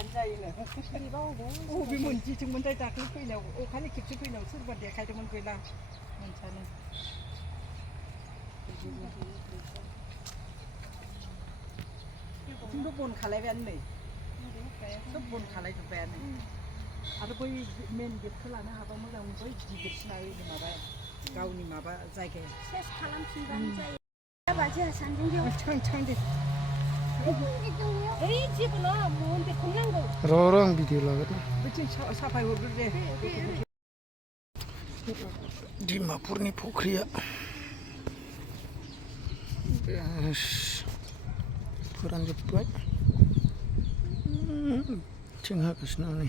앉아있는. 오, 비문지 정말 다 그렇게냐고. 오, 간이 깊이 그냥 술바 내 가지고 그나 괜찮아. 지금도 본 갈래 밴네. 본 갈래 좀 밴네. 아주 거의 맨 밑에라나 하고 뭐가 거의 지겹시나요 이 마바. 가운이 마바 자게. 세스 칼람 신방자에. 바지야 산중교. 창창대. 에이 집으로 뭔데 그냥 거. Rorong video lah tu. Betul sampai urut deh. Dimapurni Pokria. Yes. Kurang cepat. Cengah ke sana ni.